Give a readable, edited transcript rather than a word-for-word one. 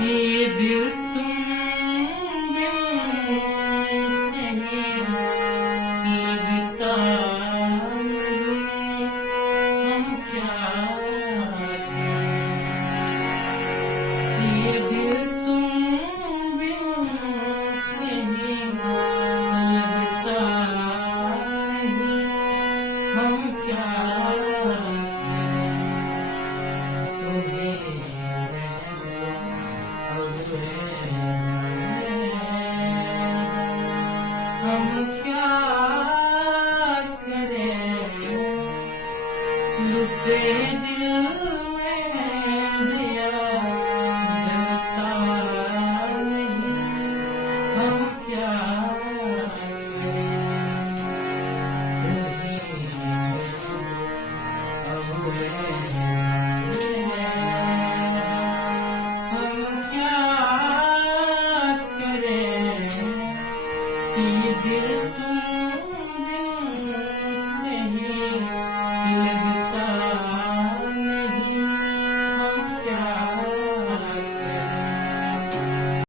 ये दिल तुम बिन नहीं लगता नहीं, हम क्या करें। ये दिल तुम बिन नहीं लगता नहीं, हम क्या हम क्या करें। लुटे दिल में दिया जलता नहीं, हम क्या करें। हम क्या करें। ये दिल